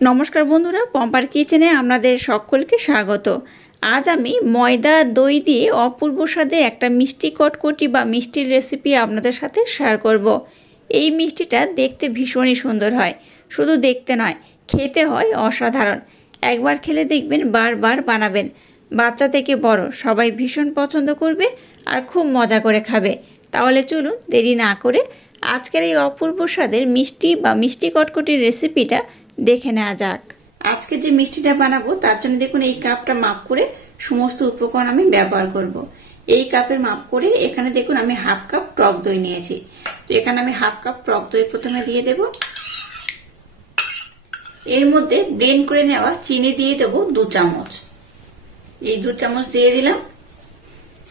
নমস্কার বন্ধুরা, পম্পার কিচেনে আপনাদের সকলকে স্বাগত। আজ আমি ময়দা দই দিয়ে অপূর্ব স্বাদে একটা মিষ্টি কটকটি বা মিষ্টির রেসিপি আপনাদের সাথে শেয়ার করব। এই মিষ্টিটা দেখতে ভীষণই সুন্দর হয়, শুধু দেখতে নয়, খেতে হয় অসাধারণ। একবার খেলে দেখবেন বারবার বানাবেন। বাচ্চা থেকে বড় সবাই ভীষণ পছন্দ করবে আর খুব মজা করে খাবে। তাহলে চলুন দেরি না করে আজকের এই অপূর্ব স্বাদের মিষ্টি বা মিষ্টি কটকটির রেসিপিটা দেখে নেওয়া যাক। আজকে যে মিষ্টিটা বানাবো তার জন্য দেখুন এই কাপটা মাপ করে সমস্ত উপকরণ আমি ব্যবহার করব। এই কাপের মাপ করে এখানে দেখুন আমি হাফ কাপ টক দই নিয়েছি। তো এখানে আমি হাফ কাপ টক দই প্রথমে দিয়ে দেব। এর মধ্যে ব্লেন্ড করে নেওয়া চিনি দিয়ে দেব 2 চামচ। এই 2 চামচ দিয়ে দিলাম।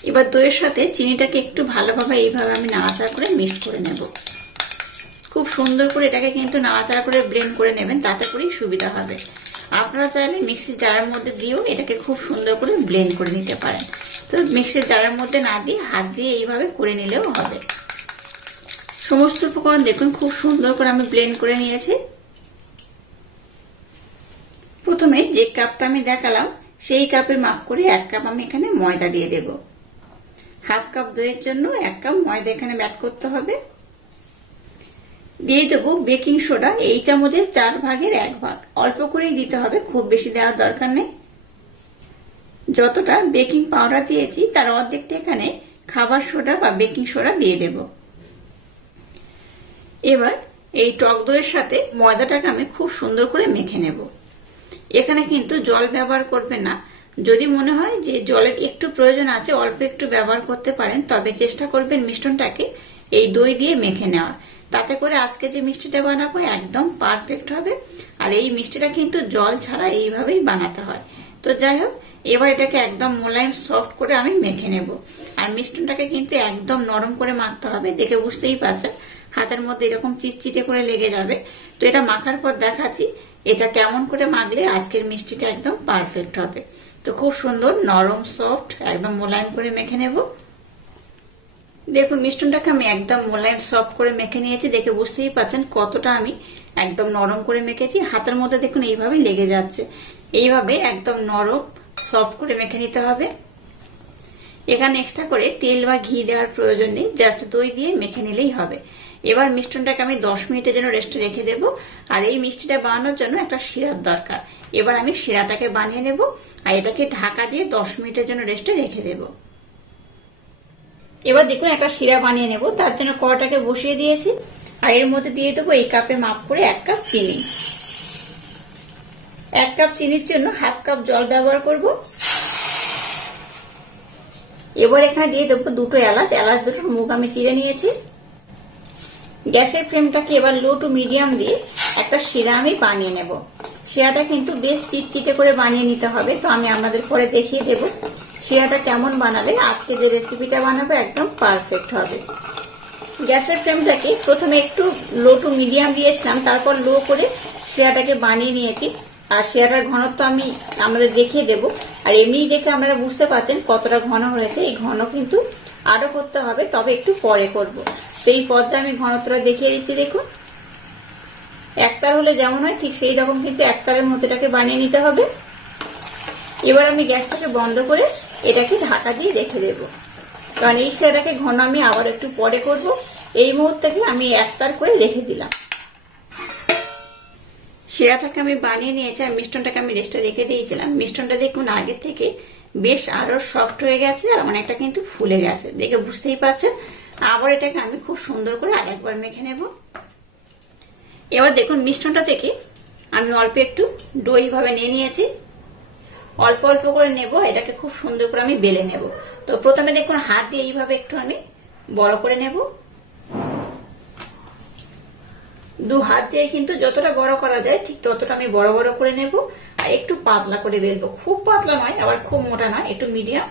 এবার দইয়ের সাথে চিনিটাকে একটু ভালোভাবে এইভাবে আমি নাড়াচাড়া করে মিক্স করে নেব। খুব সুন্দর করে এটাকে কিন্তু নাড়াচাড়া করে ব্লেন্ড করে নেবেন, তাতে করেই সুবিধা হবে। আপনারা চাইলে মিক্সির জারের মধ্যে দিয়েও এটাকে খুব সুন্দর করে ব্লেন্ড করে নিতে পারেন। তো মিক্সির জারের মধ্যে না দিয়ে হাত দিয়ে এইভাবে করে নিলেও হবে। সমস্ত উপকরণ দেখুন খুব সুন্দর করে আমি ব্লেন্ড করে নিয়েছি। প্রথমে যে কাপটা আমি দেখালাম সেই কাপের মাপ করে 1 কাপ আমি এখানে ময়দা দিয়ে দেব। হাফ কাপ দইয়ের জন্য 1 কাপ ময়দা এখানে অ্যাড করতে হবে। দিয়ে দেবো বেকিং সোডা, এই চামচের 4 ভাগের 1 ভাগ, অল্প করেই দিতে হবে, খুব বেশি দেওয়ার দরকার নেই। যতটা বেকিং পাউডার দিয়েছি তার অর্ধেকটা এখানে খাবার সোডা বা বেকিং সোডা দিয়ে দেব। এবার এই টক দইয়ের সাথে ময়দাটাকে আমি খুব সুন্দর করে মেখে নেব। এখানে কিন্তু জল ব্যবহার করবেন না। যদি মনে হয় যে জলের একটু প্রয়োজন আছে অল্প একটু ব্যবহার করতে পারেন, তবে চেষ্টা করবেন মিশ্রণটাকে এই দই দিয়ে মেখে নেওয়ার। তাতে করে আজকে যে মিষ্টিটা বানাবো একদম পারফেক্ট হবে। আর এই মিষ্টিটা কিন্তু জল ছাড়া এইভাবেই বানাতে হয়। তো যাই হোক, এবার এটাকে একদম মোলায়েম সফট করে আমি মেখে নেব। আর মিশ্রণটাকে কিন্তু একদম নরম করে মাখতে হবে। দেখে বুঝতেই পারছেন হাতের মধ্যে এরকম চিটচিটে করে লেগে যাবে। তো এটা মাখার পর দেখাচ্ছি এটা কেমন করে মাখলে আজকের মিষ্টিটা একদম পারফেক্ট হবে। তো খুব সুন্দর নরম সফট একদম মোলায়েম করে মেখে নেব। দেখুন মিশ্রণটাকে আমি একদম মোলায়েম সফট করে মেখে নিয়েছি। দেখে বুঝতেই পারছেন কতটা আমি একদম নরম করে মেখেছি। হাতের মধ্যে দেখুন এইভাবে লেগে যাচ্ছে। এইভাবে একদম নরম সফট করে মেখে নিতে হবে। এখানে এক্সট্রা করে তেল বা ঘি দেওয়ার প্রয়োজন নেই, জাস্ট দই দিয়ে মেখে নিলেই হবে। এবার মিশ্রণটাকে আমি 10 মিনিটের জন্য রেস্টে রেখে দেব। আর এই মিষ্টিটা বানানোর জন্য একটা শিরার দরকার। এবার আমি শিরাটাকে বানিয়ে নেব আর এটাকে ঢাকা দিয়ে 10 মিনিটের জন্য রেস্টে রেখে দেব। এবার দেখুন একটা শিরা বানিয়ে নেব। তার জন্য কড়াটাকে বসিয়ে দিয়েছি আর এর মধ্যে দিয়ে দেবো এই কাপের মাপ করে 1 কাপ চিনি। 1 কাপ চিনির জন্য হাফ কাপ জল ব্যবহার করব। এবার এখানে দিয়ে দেবো 2টো এলাচ। এলাচ দুটোর মুখ আমি চিড়ে নিয়েছি। গ্যাসের ফ্লেমটাকে এবার লো টু মিডিয়াম দিয়ে একটা শিরা আমি বানিয়ে নেব। শিরাটা কিন্তু বেশ চিটচিটে করে বানিয়ে নিতে হবে। তো আমি আপনাদের পরে দেখিয়ে দেব শিরাটা কেমন বানালে আজকে যে রেসিপিটা বানাবো একদম পারফেক্ট হবে। গ্যাসের ফ্লেমটাকে প্রথমে একটু লো টু মিডিয়াম দিয়েছিলাম, তারপর লো করে শিরাটাকে বানিয়ে নিয়েছি। আর শিরাটার ঘনত্ব আমি আমাদের দেখিয়ে দেব। আর এমনি দেখে আপনারা বুঝতে পারছেন কতটা ঘন হয়েছে। এই ঘন কিন্তু আরো করতে হবে, তবে একটু পরে করব। সেই পর্যায়ে আমি ঘনত্বটা দেখিয়ে দিচ্ছি। দেখুন একতার হলে যেমন হয় ঠিক সেই রকম কিন্তু একতারের মতো এটাকে বানিয়ে নিতে হবে। এবার আমি গ্যাসটাকে বন্ধ করে এটাকে ঢাকা দিয়ে রেখে দেব, কারণ এই শিরাটাকে ঘন আমি আবার একটু পরে করব। এই মুহূর্তে আমি একতার করে রেখে দিলাম। শিরাটাকে আমি বানিয়ে নিয়েছি আর মিশ্রণটাকে আমি রেস্টে রেখে দিয়েছিলাম। মিশ্রণটা দেখুন আগে থেকে বেশ আরো সফট হয়ে গেছে আর অনেকটা কিন্তু ফুলে গেছে, দেখে বুঝতেই পারছেন। আবার এটাকে আমি খুব সুন্দর করে আরেকবার মেখে নেব। এবার দেখুন মিশ্রণটা থেকে আমি অল্প একটু দই ভাবে নিয়ে নিয়েছি। অল্প অল্প করে নেব, এটাকে খুব সুন্দর করে আমি বেলে নেব। তো প্রথমে দেখুন হাত দিয়ে এইভাবে একটু আমি বড় করে নেব। 2 হাত দিয়ে কিন্তু যতটা বড় করা যায় ঠিক ততটা আমি বড় বড় করে নেব। আর একটু পাতলা করে বেলবো, খুব পাতলা নয় আবার খুব মোটা নয়, একটু মিডিয়াম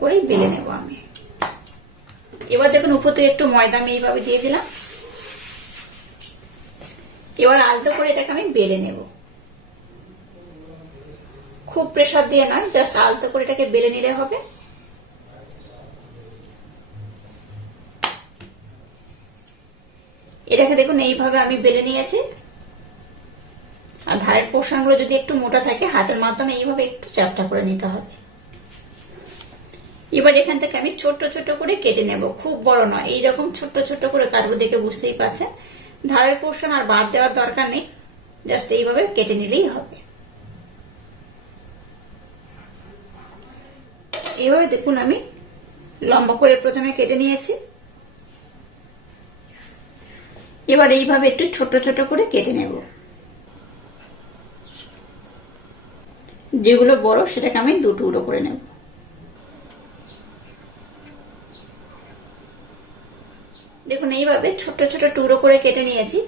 করে বেলে নেব আমি। এবার দেখুন উপর থেকে একটু ময়দা আমি এইভাবে দিয়ে দিলাম। এবার আলতো করে এটাকে আমি বেলে নেব। খুব প্রেসার দিয়ে নয়, জাস্ট আলতো করে এটাকে বেলে নিলে হবে। এটাকে দেখুন এইভাবে আমি বেলে নিয়েছি। আর ধারের পোর্শনগুলো যদি একটু মোটা থাকে হাতের মাধ্যমে এইভাবে একটু চ্যাপটা করে নিতে হবে। এবার এখান থেকে আমি ছোট ছোট করে কেটে নেব, খুব বড় নয়, এইরকম ছোট ছোট করে কাটবো, দেখে বুঝতেই পারছেন। ধারের পোর্শন আর বাদ দেওয়ার দরকার নেই, জাস্ট এইভাবে কেটে নিলেই হবে। এইভাবে দেখুন আমি লম্বা করে প্রথমে কেটে নিয়েছি। এবার এইভাবে একটু ছোট ছোট করে কেটে নেব। যেগুলো বড় সেটাকে আমি 2 টুকরো করে নেব। দেখুন এইভাবে ছোট ছোট টুকরো করে কেটে নিয়েছি।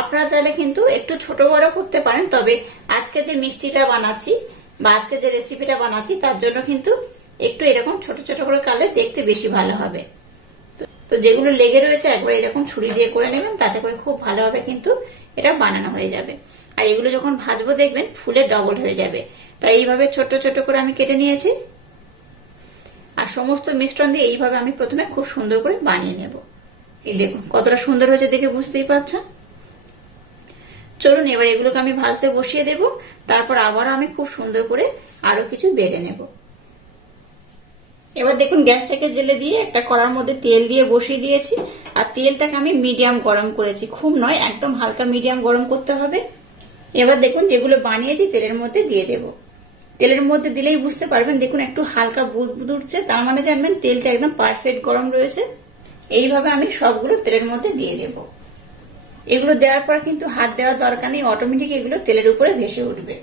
আপনারা চাইলে কিন্তু একটু ছোট বড় করতে পারেন, তবে আজকে যে মিষ্টিটা বানাচ্ছি বা আজকে যে রেসিপিটা বানাচ্ছি তার জন্য কিন্তু একটু এরকম ছোট ছোট করে কাটলে দেখতে বেশি ভালো হবে। তো যেগুলো লেগে রয়েছে একবার এরকম ছুরি দিয়ে করে নেবেন, তাতে করে খুব ভালোভাবে কিন্তু এটা বানানো হয়ে যাবে। আর এগুলো যখন ভাজবো দেখবেন ফুলে ডবল হয়ে যাবে। তাই এইভাবে ছোট ছোট করে আমি কেটে নিয়েছি। আর সমস্ত মিশ্রণ দিয়ে এইভাবে আমি প্রথমে খুব সুন্দর করে বানিয়ে নেব। এই দেখুন কতটা সুন্দর হয়েছে, দেখে বুঝতেই পারছেন। চলুন এবার এগুলোকে আমি ভাজতে বসিয়ে দেব, তারপর আবার আমি খুব সুন্দর করে আরো কিছু বেটে নেব। এবার দেখুন গ্যাসটাকে জেলে দিয়ে একটা কড়ার মধ্যে তেল দিয়ে বসিয়ে দিয়েছি। আর তেলটাকে আমি মিডিয়াম গরম করেছি, খুব নয়, একদম হালকা মিডিয়াম গরম করতে হবে। এবার দেখুন যেগুলো বানিয়েছি তেলের মধ্যে দিয়ে দেব। তেলের মধ্যে দিলেই বুঝতে পারবেন, দেখুন একটু হালকা বুদবুদ উঠছে, তার মানে জানবেন তেলটা একদম পারফেক্ট গরম রয়েছে। এইভাবে আমি সবগুলো তেলের মধ্যে দিয়ে দেব। এগুলো দেওয়ার পর কিন্তু হাত দেওয়ার দরকার নেই, অটোমেটিক এগুলো তেলের উপরে ভেসে উঠবে।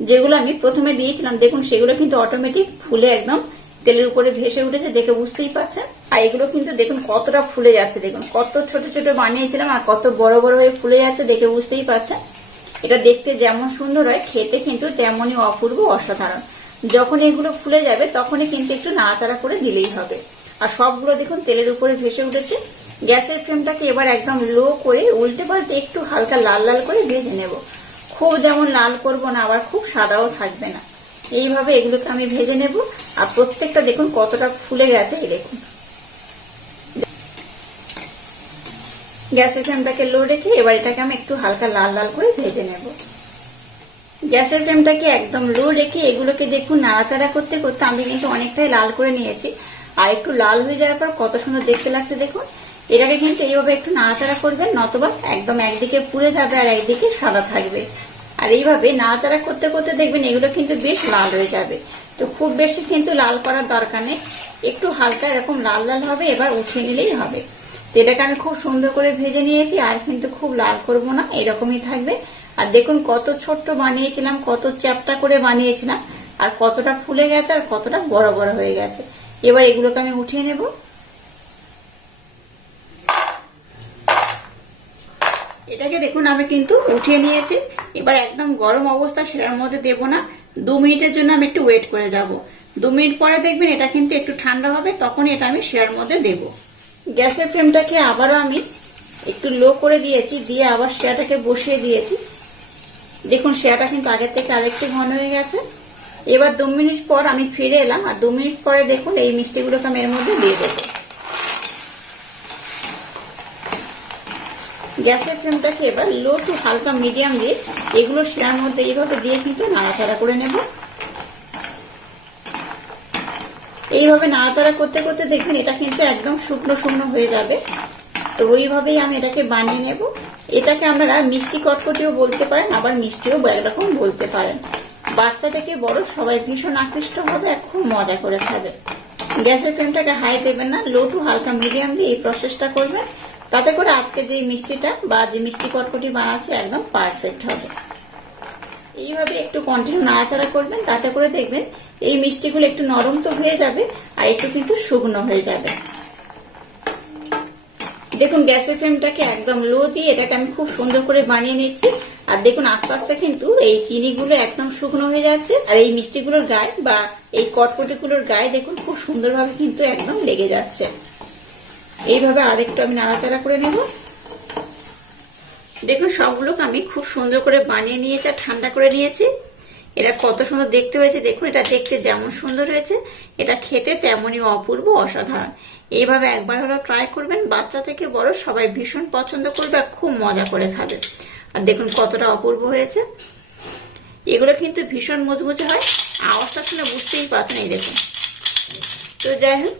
যেগুলো আমি প্রথমে দিয়েছিলাম দেখুন সেগুলো কিন্তু অটোমেটিক ফুলে একদম তেলের উপরে ভেসে উঠেছে, দেখে বুঝতেই পারছেন। আর এগুলো কিন্তু দেখুন কতটা ফুলে যাচ্ছে, দেখুন কত ছোট ছোট বানিয়েছিলাম আর কত বড় বড় হয়ে ফুলে যাচ্ছে, দেখে বুঝতেই পারছেন। এটা দেখতে যেমন সুন্দর হয় খেতে কিন্তু তেমনই অপূর্ব অসাধারণ। যখন এগুলো ফুলে যাবে তখনই কিন্তু একটু নাড়াচাড়া করে দিলেই হবে। আর সবগুলো দেখুন তেলের উপরে ভেসে উঠেছে। গ্যাসের ফ্লেমটাকে এবার একদম লো করে উল্টে পাল্টে একটু হালকা লাল লাল করে ভেজে নেব। খুব যেমন লাল করব না, আবার খুব সাদাও থাকবে না, এইভাবে এগুলোকে আমি ভেজে নেব। আর প্রত্যেকটা দেখুন কতটা ফুলে গেছে, এই দেখুন। গ্যাসের ফ্লেমটাকে লো রেখে এবার এটাকে আমি একটু হালকা লাল লাল করে ভেজে নেব। গ্যাসের ফ্লেমটাকে একদম লো রেখে এগুলোকে দেখুন নাড়াচাড়া করতে করতে আমি কিন্তু অনেকটাই লাল করে নিয়েছি। আর একটু লাল হয়ে যাওয়ার পর কত সুন্দর দেখতে লাগছে দেখুন। এটাকে কিন্তু এইভাবে একটু নাড়াচাড়া করবেন, নতবা একদম একদিকে পুড়ে যাবে আর একদিকে সাদা থাকবে। আর এইভাবে নাড়াচাড়া করতে করতে দেখবেন এগুলো কিন্তু বেশ লাল হয়ে যাবে। তো খুব বেশি কিন্তু লাল করার দরকার নেই, একটু হালকা এরকম লাল লাল হবে, এবার উঠিয়ে নিলেই হবে। তো এটাকে আমি খুব সুন্দর করে ভেজে নিয়েছি, আর কিন্তু খুব লাল করব না, এরকমই থাকবে। আর দেখুন কত ছোট্ট বানিয়েছিলাম, কত চ্যাপটা করে বানিয়েছিলাম, আর কতটা ফুলে গেছে আর কতটা বড় বড় হয়ে গেছে। এবার এগুলোকে আমি উঠিয়ে নেব। এটাকে দেখুন আমি কিন্তু উঠিয়ে নিয়েছি। এবার একদম গরম অবস্থা সেটার মধ্যে দেব না, 2 মিনিটের জন্য আমি একটু ওয়েট করে যাব। 2 মিনিট পরে দেখবেন এটা কিন্তু একটু ঠান্ডা হবে, তখনই এটা আমি শিরার মধ্যে দেব। গ্যাসের ফ্লেমটাকে আবারও আমি একটু লো করে দিয়েছি, দিয়ে আবার শিরাটাকে বসিয়ে দিয়েছি। দেখুন শিরাটা কিন্তু আগের থেকে আরেকটু ঘন হয়ে গেছে। এবার 2 মিনিট পর আমি ফিরে এলাম, আর 2 মিনিট পরে দেখুন এই মিষ্টিগুলোকে আমি এর মধ্যে দিয়ে দেবো। গ্যাসের ফ্লেমটাকে এবার লো টু হালকা মিডিয়াম দিয়ে এগুলো শিরার মধ্যে এইভাবে দিয়ে কিন্তু নাড়াচাড়া করে নেব। এইভাবে নাড়াচাড়া করতে করতে দেখবেন এটা কিন্তু একদম শুকনো শুকনো হয়ে যাবে। তো ওইভাবেই আমি এটাকে বানিয়ে নেব। এটাকে আপনারা মিষ্টি কটকটিও বলতে পারেন, আবার মিষ্টিও একরকম বলতে পারেন। বাচ্চা থেকে বড় সবাই ভীষণ আকৃষ্ট হবে আর খুব মজা করে খাবে। গ্যাসের ফ্লেমটাকে হাই দেবেন না, লো টু হালকা মিডিয়াম দিয়ে এই প্রসেসটা করবেন, তাতে করে আজকে যে মিষ্টিটা বা যে মিষ্টি কটকটি বানাচ্ছে একদম পারফেক্ট হবে। এইভাবে একটু কন্টিনিউ নাড়াচাড়া করবেন, তাতে করে দেখবেন এই মিষ্টিগুলো একটু নরম তো হয়ে যাবে আর একটু কিন্তু শুকনো হয়ে যাবে। দেখুন গ্যাসের ফ্লেমটাকে একদম লো দিয়ে এটাকে আমি খুব সুন্দর করে বানিয়ে নিচ্ছি। আর দেখুন আস্তে আস্তে কিন্তু এই চিনিগুলো একদম শুকনো হয়ে যাচ্ছে, আর এই মিষ্টিগুলোর গায়ে বা এই কটকটিগুলোর গায়ে দেখুন খুব সুন্দরভাবে কিন্তু একদম লেগে যাচ্ছে। এইভাবে আরেকটু আমি নাড়াচাড়া করে নেব। দেখুন সবগুলোকে আমি খুব সুন্দর করে বানিয়ে নিয়েছি আর ঠান্ডা করে নিয়েছি। এটা কত সুন্দর দেখতে হয়েছে দেখুন। এটা দেখতে যেমন সুন্দর হয়েছে, এটা খেতে তেমনই অপূর্ব, অসাধারণ। এইভাবে একবার হলো ট্রাই করবেন, বাচ্চা থেকে বড় সবাই ভীষণ পছন্দ করবে আর খুব মজা করে খাবে। আর দেখুন কতটা অপূর্ব হয়েছে। এগুলো কিন্তু ভীষণ মুচমুচে হয়, আওয়াজটা শুনে বুঝতেই পারছেন। এই দেখুন। তো যাই হোক,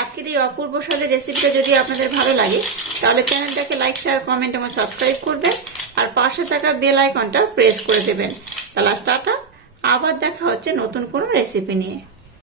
আজকের এই অপূর্ব স্বাদের রেসিপিটা যদি আপনাদের ভালো লাগে তাহলে চ্যানেলটাকে লাইক, শেয়ার, কমেন্ট এবং সাবস্ক্রাইব করবেন আর পাশে থাকা বেল আইকনটা প্রেস করে দেবেন। তাহলে টাটা, আবার দেখা হচ্ছে নতুন কোনো রেসিপি নিয়ে।